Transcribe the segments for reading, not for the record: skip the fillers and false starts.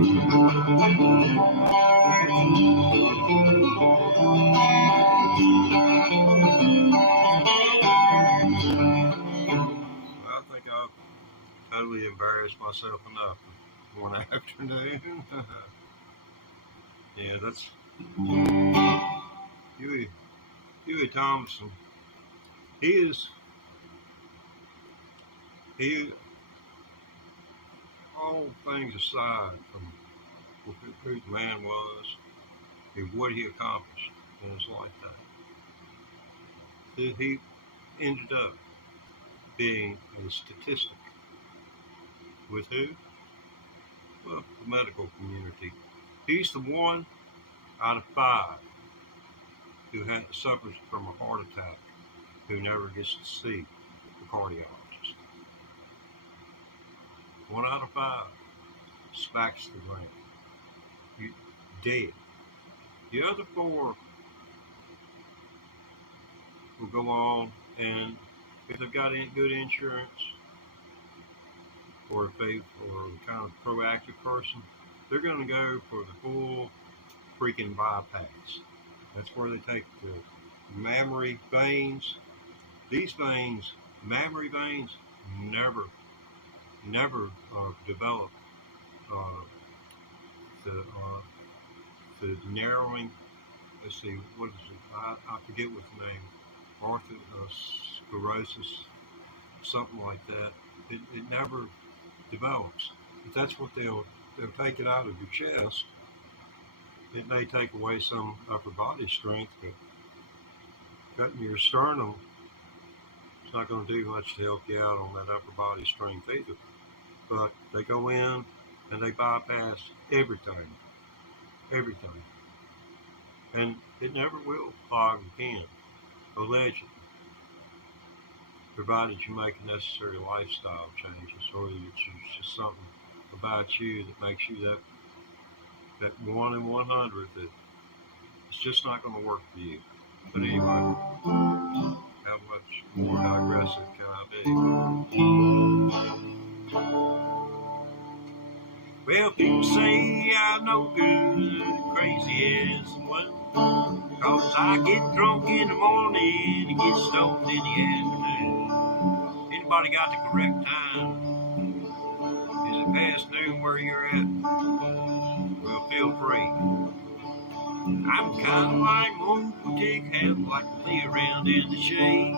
I think I've totally embarrassed myself enough for one afternoon. Yeah, that's Huey, Huey Thompson. He is, he, all things aside from who the man was and what he accomplished in his lifetime, he ended up being a statistic with who? Well, the medical community. He's the one out of five who suffers from a heart attack who never gets to see the cardiologist. One out of five smacks the ground. You, dead. The other four will go on, and if they've got good insurance, or if they are kind of proactive person, they're going to go for the full freaking bypass. That's where they take the mammary veins. These veins, mammary veins, never develop uh, the narrowing. Let's see, what is it? I forget what the name. Arthrosclerosis, something like that. It never develops. But that's what they'll take it out of your chest. It may take away some upper body strength, but cutting your sternum is not going to do much to help you out on that upper body strength either. But they go in and they bypass everything, everything. And it never will clog again, allegedly, provided you make necessary lifestyle changes, or it's just something about you that makes you that 1 in 100 that it's just not going to work for you. But anyway, how much more aggressive can I be? Well, people say I'm no good, crazy as well, 'cause I get drunk in the morning and get stoned in the afternoon. Anybody got the correct time? Is it past noon where you're at? Well, feel free. I'm kinda like Moontic, have like to lay around in the shade.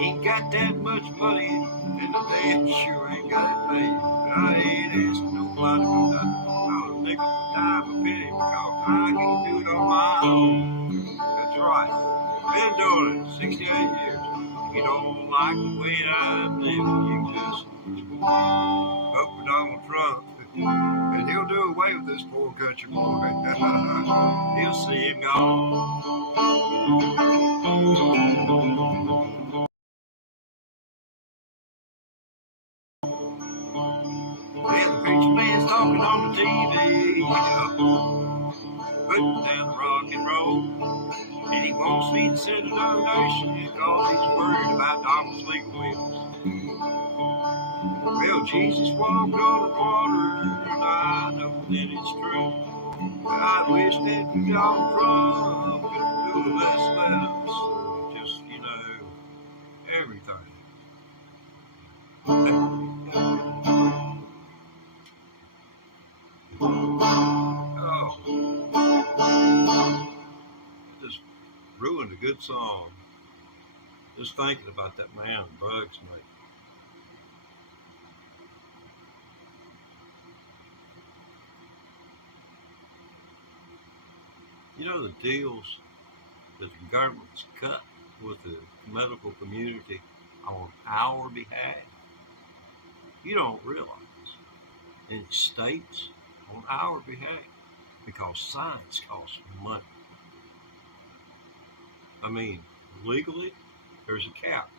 Ain't got that much money, and the damn sure ain't got it paid. But I ain't asking nobody for nothing. Not a nickel, a dime, a penny, because I can do it on my own. That's right. Been doing it 68 years. If you don't like the way I'm living, you can just vote for Donald Trump. And he'll do away with this poor country boy. He'll see him gone. Then the preacher man's talking on the TV, putting down the rock and roll. And he wants me to send a donation because he's worried about Donald's legal bills. Well, Jesus walked on the water, and I know that it's true. But I wish that Donald Trump could do less, just, everything. Oh, just ruined a good song. Just thinking about that man bugs me. You know the deals that the government's cut with the medical community on our behalf? You don't realize in the states on our behalf, because science costs money. I mean, legally, there's a cap,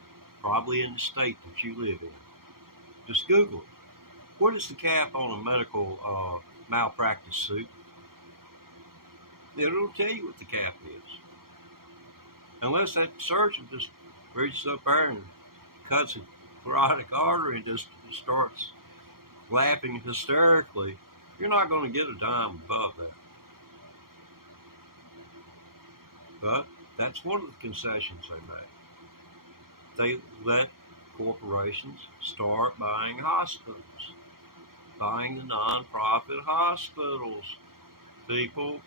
probably in the state that you live in. Just Google it. What is the cap on a medical malpractice suit? It'll tell you what the cap is. Unless that surgeon just reaches up there and cuts a carotid artery and just starts laughing hysterically You're not going to get a dime above that. But that's one of the concessions they make. They let corporations start buying hospitals, buying the non-profit hospitals. People,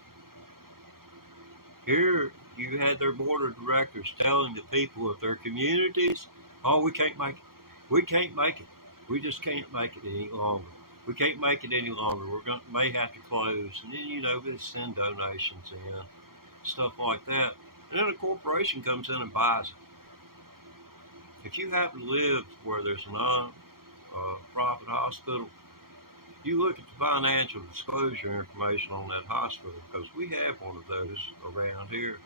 here you had their board of directors telling the people of their communities, oh, we can't make it. We can't make it. We just can't make it any longer. We can't make it any longer. May have to close. And then, they send donations in, stuff like that. And then a corporation comes in and buys it. If you happen to live where there's a non-profit hospital, you look at the financial disclosure information on that hospital, because we have one of those around here.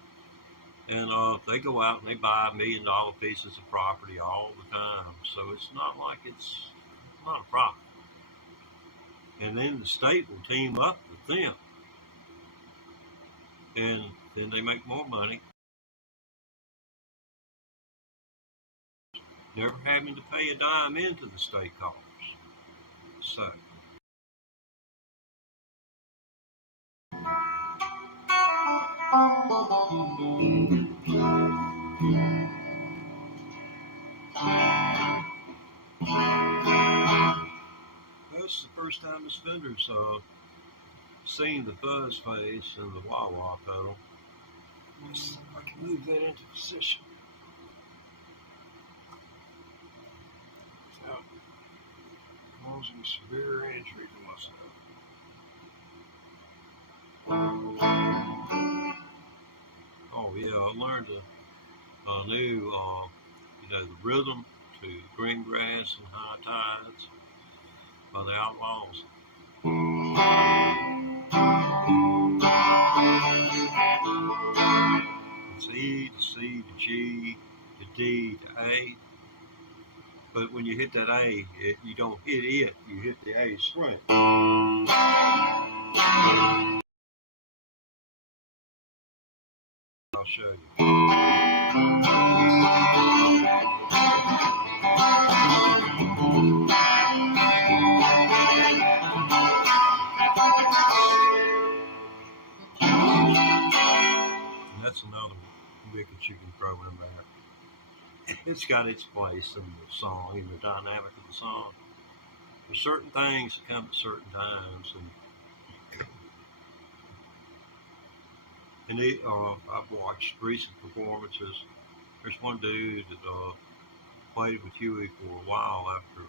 And they go out and they buy $1 million pieces of property all the time. So it's not like it's not a profit. And then the state will team up with them. And then they make more money, never having to pay a dime into the state coffers. So that's the first time this vendor's seen the buzz face in the Wawa pedal. Let's see if I can move that into position without causing severe injury to myself. Oh yeah, I learned a new, the rhythm to Green Grass and High Tides by the Outlaws. It's E to C to G to D to A. But when you hit that A, you don't hit it, you hit the A string. I'll show you. And that's another lick that you can throw in there. It's got its place in the song, in the dynamic of the song. There's certain things that come at certain times, and I've watched recent performances. There's one dude that played with Huey for a while after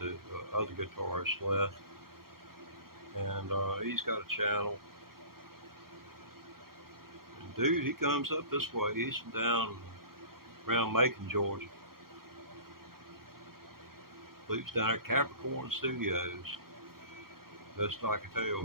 the other guitarist left, and he's got a channel. And dude, he comes up this way. He's down around Macon, Georgia. Lives down at Capricorn Studios, best I can tell.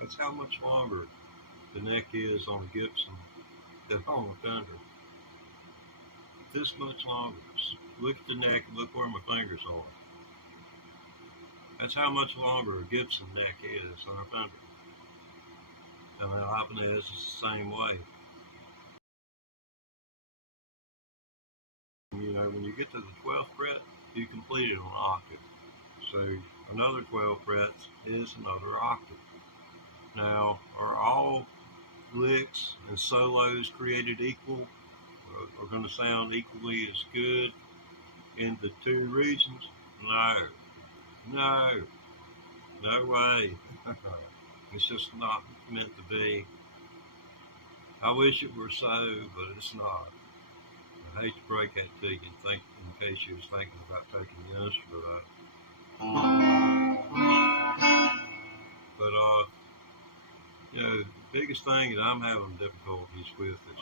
That's how much longer the neck is on a Gibson than on a Fender. This much longer. Look at the neck and look where my fingers are. That's how much longer a Gibson neck is on a Fender. And the Ibanez is the same way. When you get to the 12th fret, you complete it on an octave. So another 12 frets is another octave. Now, are all licks and solos created equal? Are going to sound equally as good in the two regions? No way. It's just not meant to be. I wish it were so, but it's not. I hate to break that to you, in case you was thinking about taking the answer to that. But the biggest thing that I'm having difficulties with is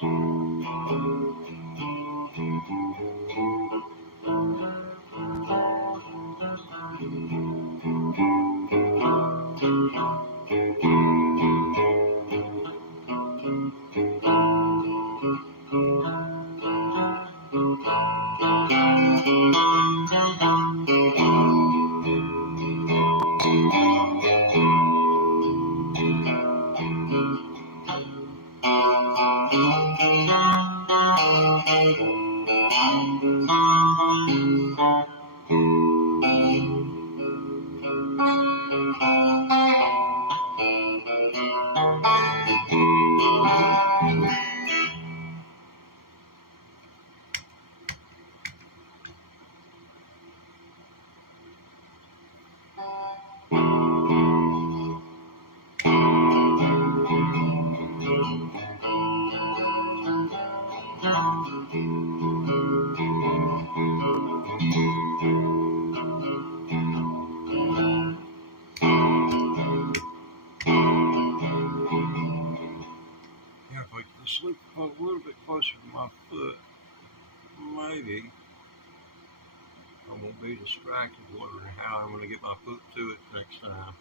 be distracted wondering how I'm going to get my foot to it next time.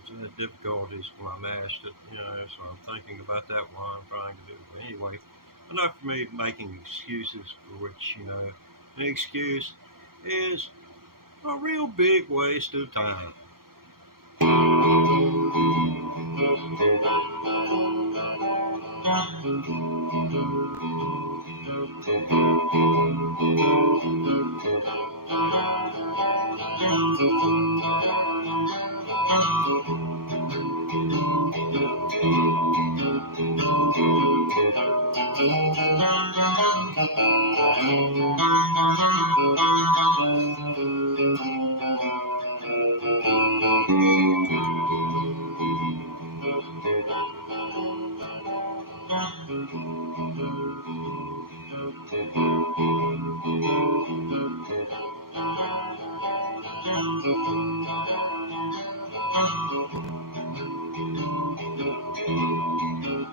It's in the difficulties when I mashed it, so I'm thinking about that while I'm trying to do it. But anyway, enough for me making excuses for which, an excuse is a real big waste of time.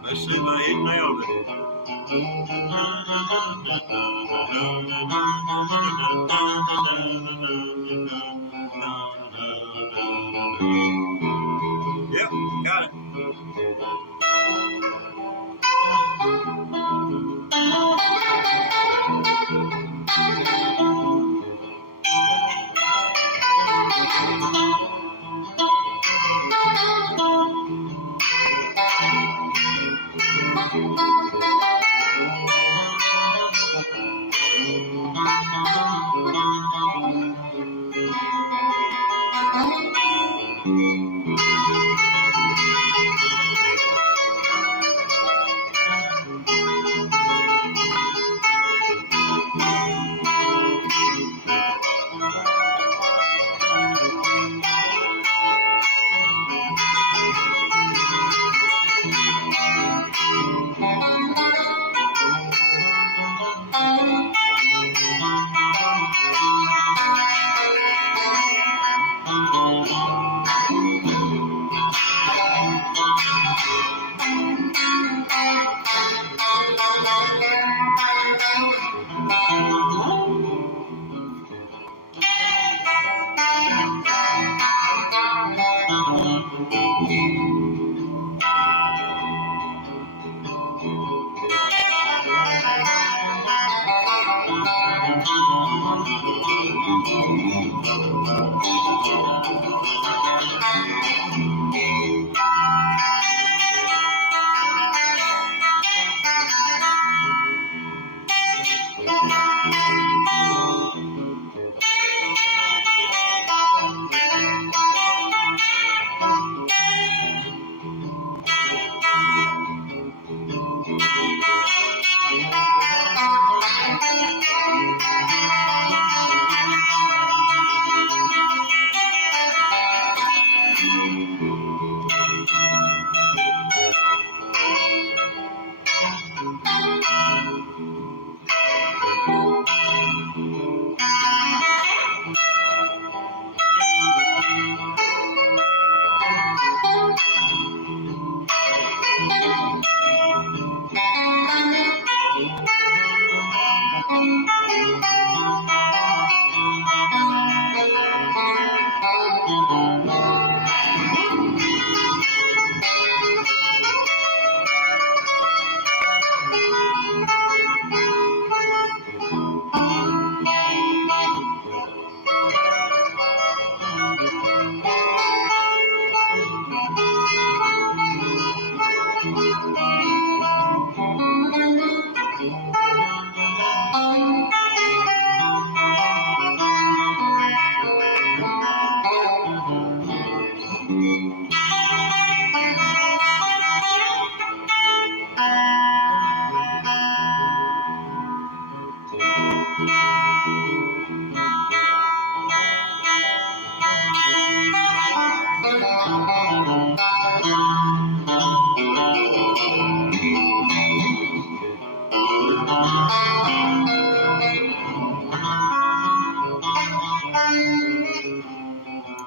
Let's see if I hit nailed it. Yep, got it.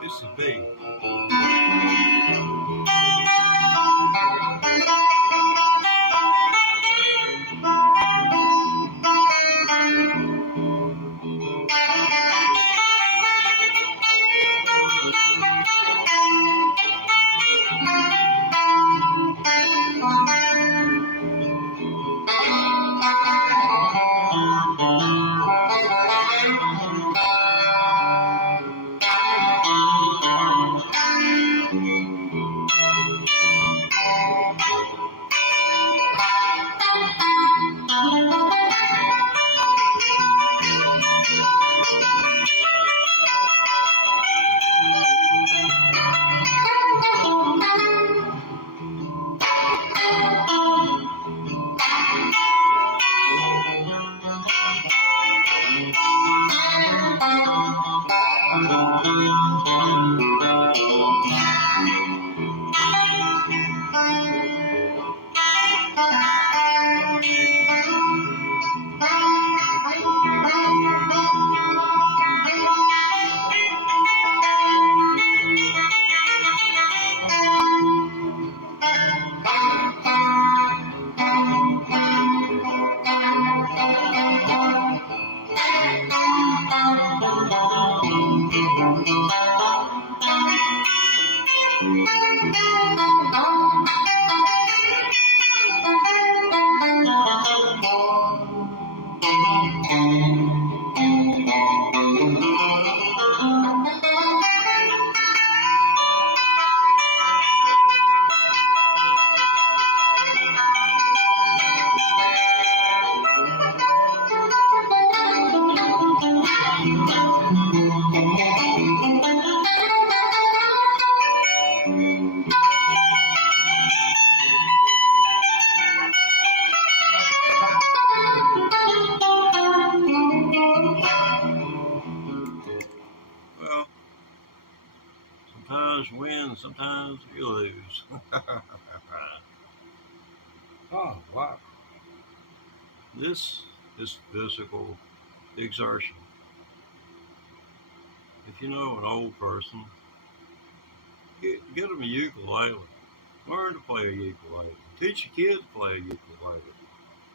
This is B. Well, sometimes you win, sometimes you lose. Oh, wow. This is physical exertion. If you know an old person, get them a ukulele. Learn to play a ukulele. Teach a kid to play a ukulele.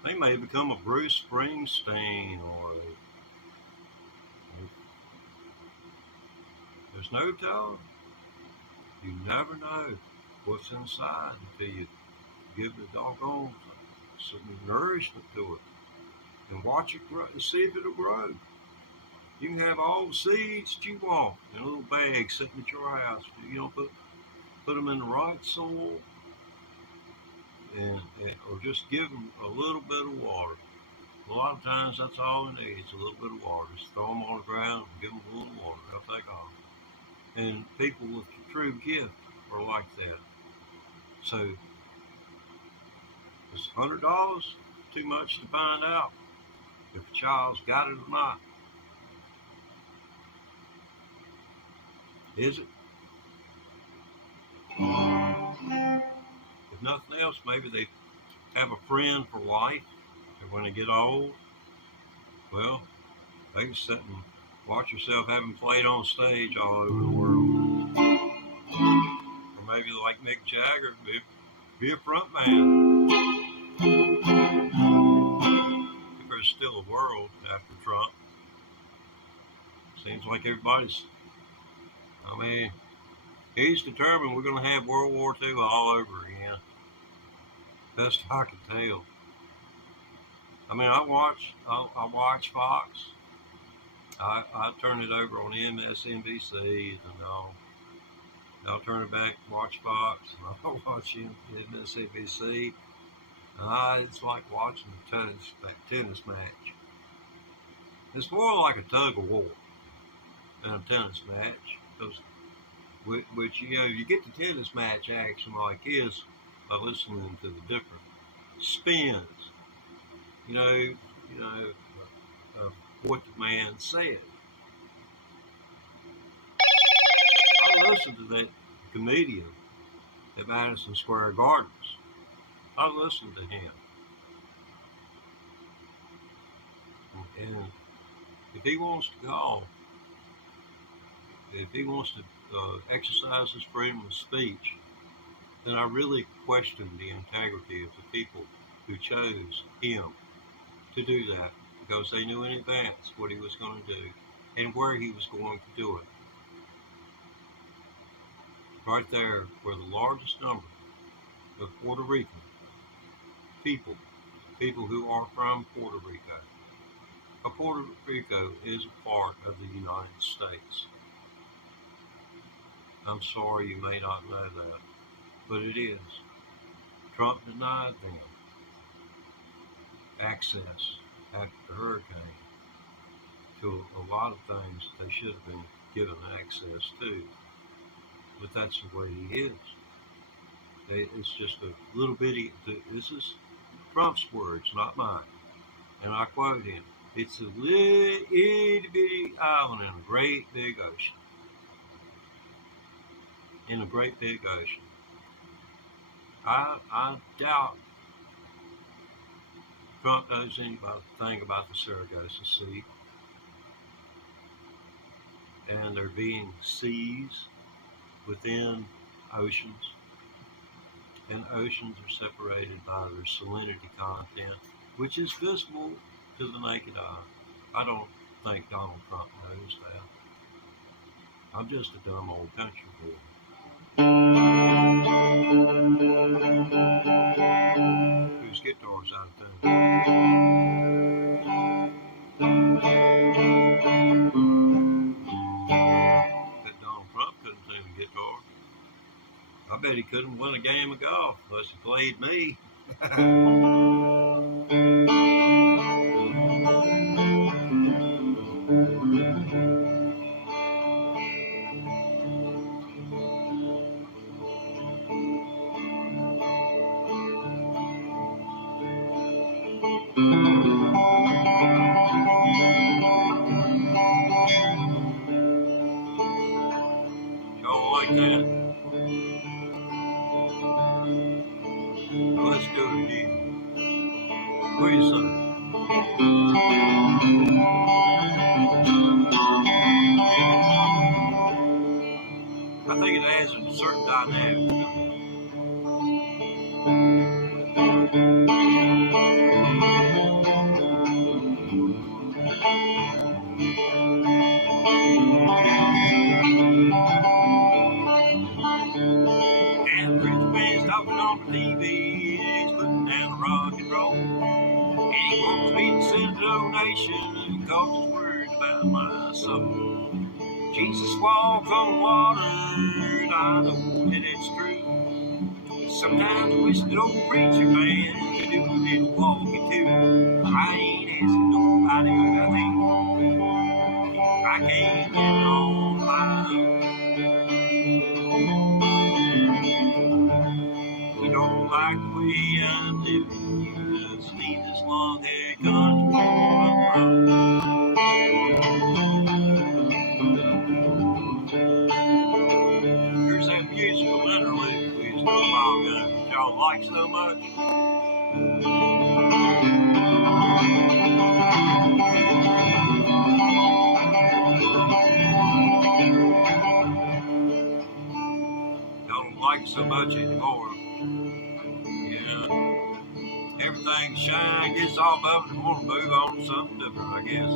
They may become a Bruce Springsteen or there's no telling. You never know what's inside until you give the doggone some nourishment to it and watch it grow and see if it'll grow. You can have all the seeds that you want in a little bag sitting at your house. You know, put them in the right soil and or just give them a little bit of water. A lot of times that's all it needs, a little bit of water. Just throw them on the ground and give them a little water. They'll take off. And people with the true gift are like that. So is $100 too much to find out if a child's got it or not? Is it? If nothing else, maybe they have a friend for life, and when they get old, well, they can sit and watch yourself having played on stage all over the world. Or maybe like Mick Jagger, be a front man. If there's still a world after Trump, seems like everybody's, I mean, he's determined we're going to have World War II all over again. Best I can tell. I mean, I watch Fox. I turn it over on MSNBC, and I'll turn it back, watch Fox, and I'll watch MSNBC. It's like watching a tennis match. It's more like a tug of war than a tennis match, because which you get the tennis match action like this by listening to the different spins, of what the man said. I listened to that comedian at Madison Square Gardens. I listened to him. And if he wants to call, if he wants to exercise his freedom of speech, then I really question the integrity of the people who chose him to do that, because they knew in advance what he was going to do and where he was going to do it. Right there, where the largest number of Puerto Rican people who are from Puerto Rico. Puerto Rico is a part of the United States. I'm sorry you may not know that, but it is. Trump denied them access after the hurricane to a lot of things that they should have been given access to. But that's the way he is. It's just a little bitty, this is Trump's words, not mine. And I quote him, it's a little bitty island in a great big ocean. in a great big ocean. I doubt Trump knows anything about the Sargasso Sea, and there being seas within oceans, and oceans are separated by their salinity content, which is visible to the naked eye. I don't think Donald Trump knows that. I'm just a dumb old country boy. Whose guitar's out of tune. Bet Donald Trump couldn't tune a guitar. I bet he couldn't win a game of golf unless he played me. Y'all like that? Let's do it again. What do you say? I think it adds a certain dynamic. And the rich man's talking on the TV, and he's putting down rock and roll. And he wants me to send a donation because he's worried about my soul. Jesus walks on water, and I know that it's true. Sometimes I wish that old preacher man could do a little walking too. I ain't asking nobody what I think. I can't get on my own. You don't like the way I'm living, you just need this long-haired country boy. Here's that musical interlude we used to log in. Y'all like so much. Y'all don't like so much anymore. Yeah. Everything shine, gets all up and want to move on to something different, I guess.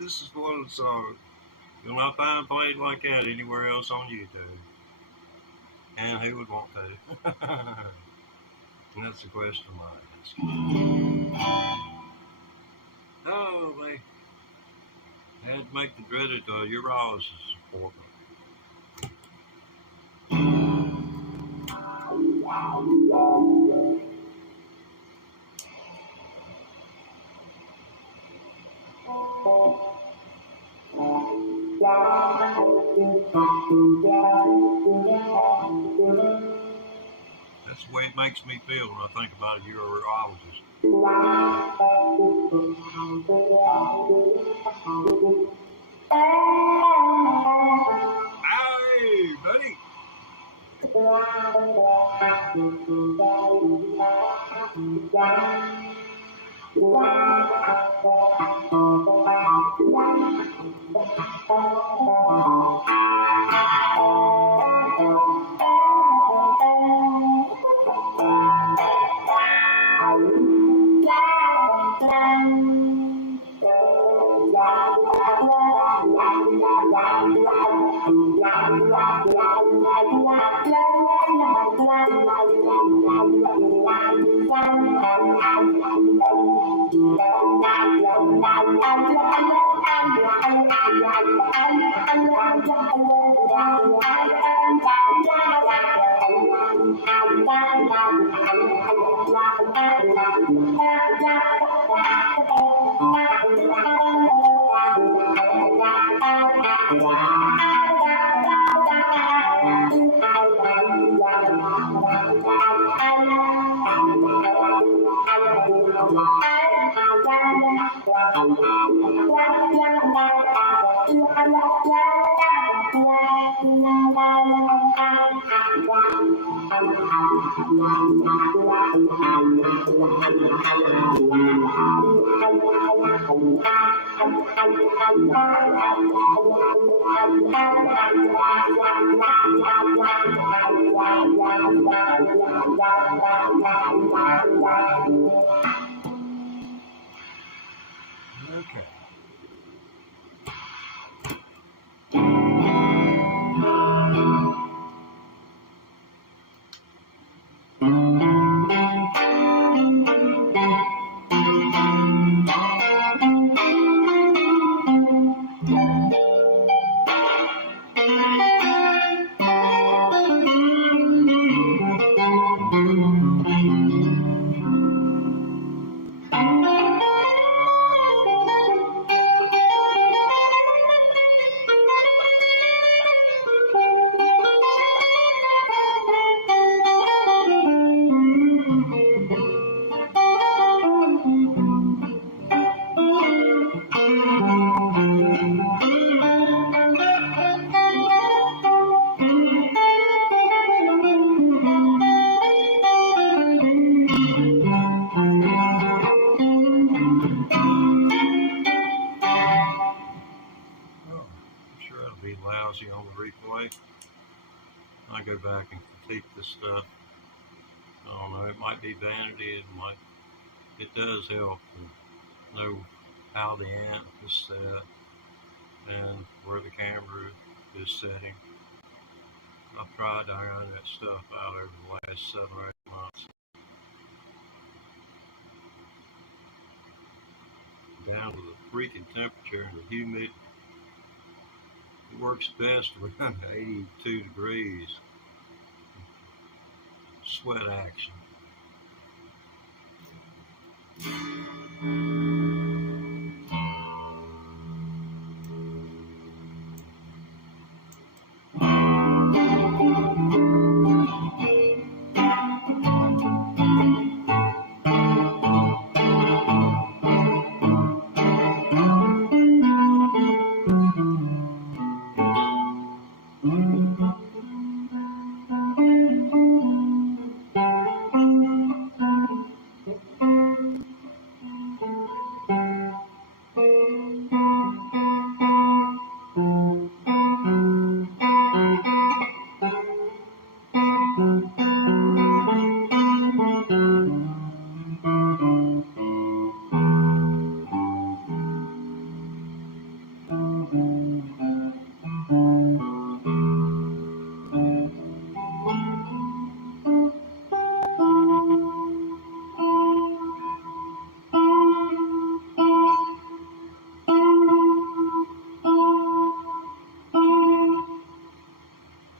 This is one of the songs you'll not find played like that anywhere else on YouTube. And who would want to? And that's the question I ask. Oh, they had to make the dreaded urology's appointment. That's the way it makes me feel when I think about a urologist. Hey, buddy! Okay. Be lousy on the replay. I go back and critique this stuff. I don't know, it might be vanity, it does help to know how the amp is set and where the camera is setting. I've tried to iron that stuff out over the last 7 or 8 months. Down to the freaking temperature and the humidity. It works best around 82 degrees. Sweat action.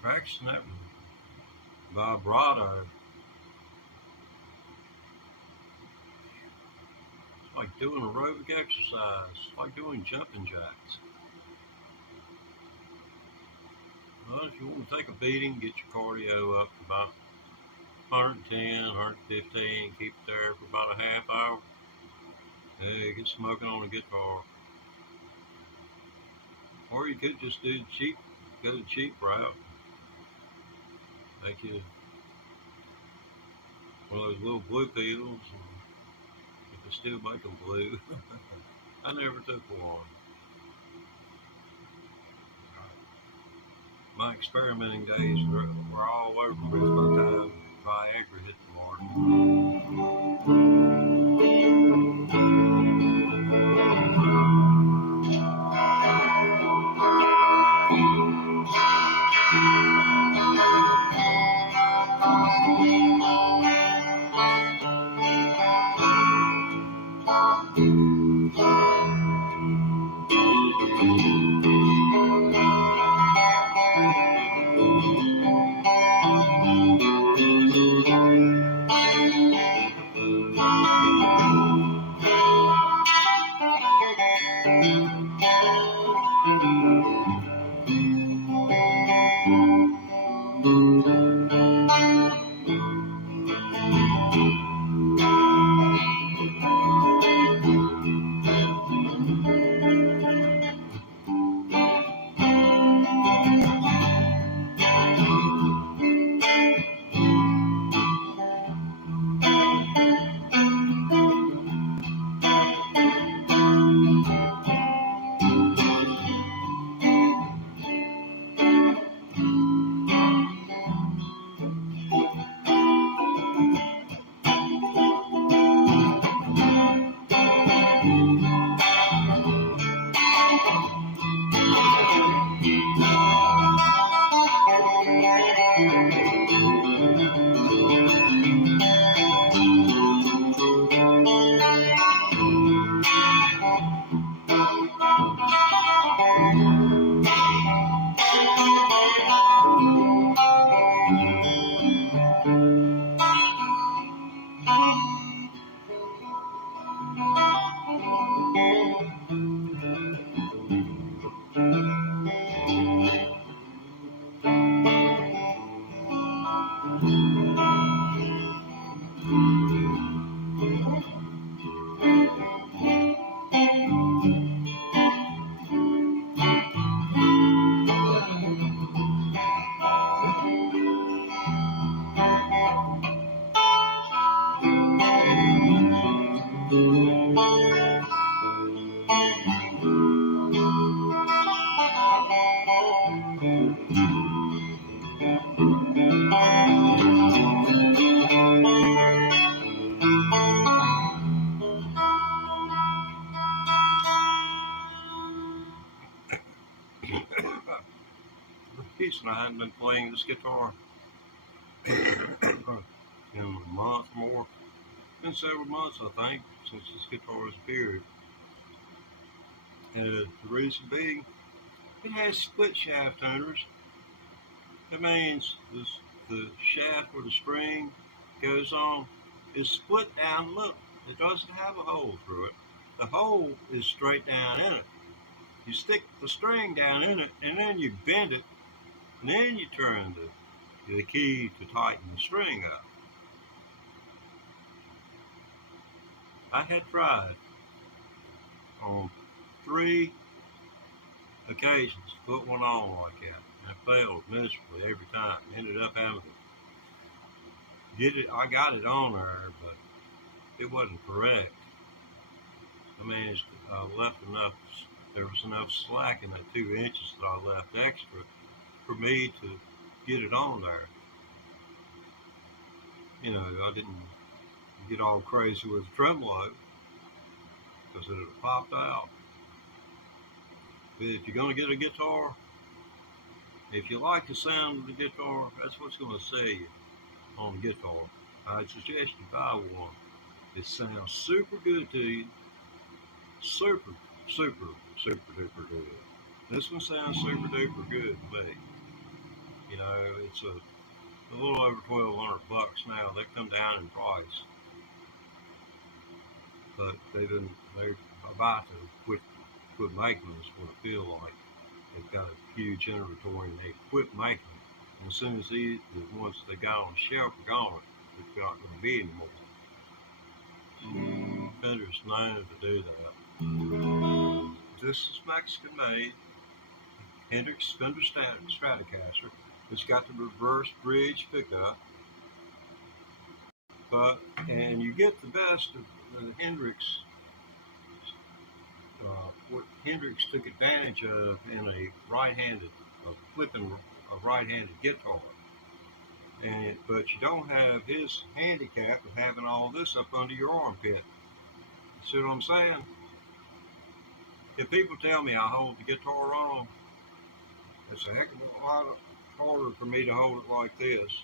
Practicing that vibrato. It's like doing aerobic exercise. It's like doing jumping jacks. Well, if you want to take a beating, get your cardio up to about 110, 115, keep it there for about a half hour. Hey, get smoking on a guitar. Or you could just go the cheap route. Make you one of those little blue pills, and you can still make them blue. I never took one. My experimenting days were all over with my time. Viagra hit the market. reason I hadn't been playing this guitar in a month or more. It's been several months, I think, since this guitar has appeared. And the reason being, it has split shaft tuners. That means the shaft where the string goes on is split down a little. It doesn't have a hole through it. The hole is straight down in it. You stick the string down in it, and then you bend it, and then you turn the key to tighten the string up. I had tried on 3 occasions to put one on like that, and I failed miserably every time. Ended up having to get it. I got it on there, but it wasn't correct. I managed left enough. There was enough slack in that 2 inches that I left extra for me to get it on there. You know, I didn't get all crazy with the tremolo because it had popped out. But if you're going to get a guitar, if you like the sound of the guitar, that's what's going to sell you on the guitar. I'd suggest you buy one. It sounds super good to you. Super duper good. This one sounds super duper good to me. You know, it's a little over $1,200 now. They've come down in price, but they're about to quit making them. Is what I feel like. They've got a huge inventory and they quit making them. And as soon as the ones they got on the shelf are gone, there's not going to be any more. Fender's known to do that. This is Mexican made Hendrix Fender Stratocaster. It's got the reverse bridge pickup, and you get the best of the Hendrix. What Hendrix took advantage of in a flipping a right-handed guitar, but you don't have his handicap of having all this up under your armpit. See what I'm saying? If people tell me I hold the guitar wrong, it's a heck of a lot harder for me to hold it like this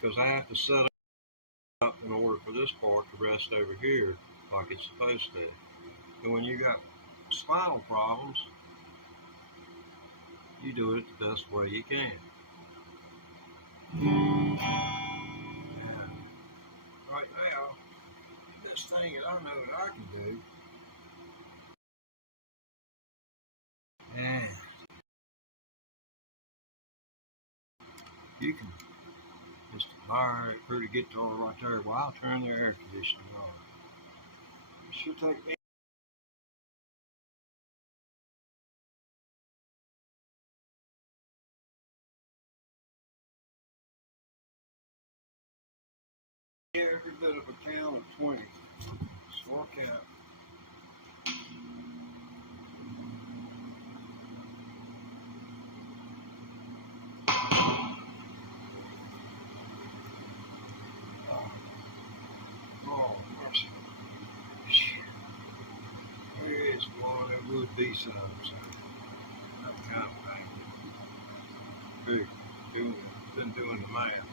because I have to set it up in order for this part to rest over here like it's supposed to. And when you got spinal problems, you do it the best way you can. And right now, this thing that I know that I can do, and you can just fire it through the guitar right there while I turn the air conditioning on. It should take me every bit of a count of 20. Just work out. Oh, mercy. There is one that would be some, so that kind of thing. Been doing the math.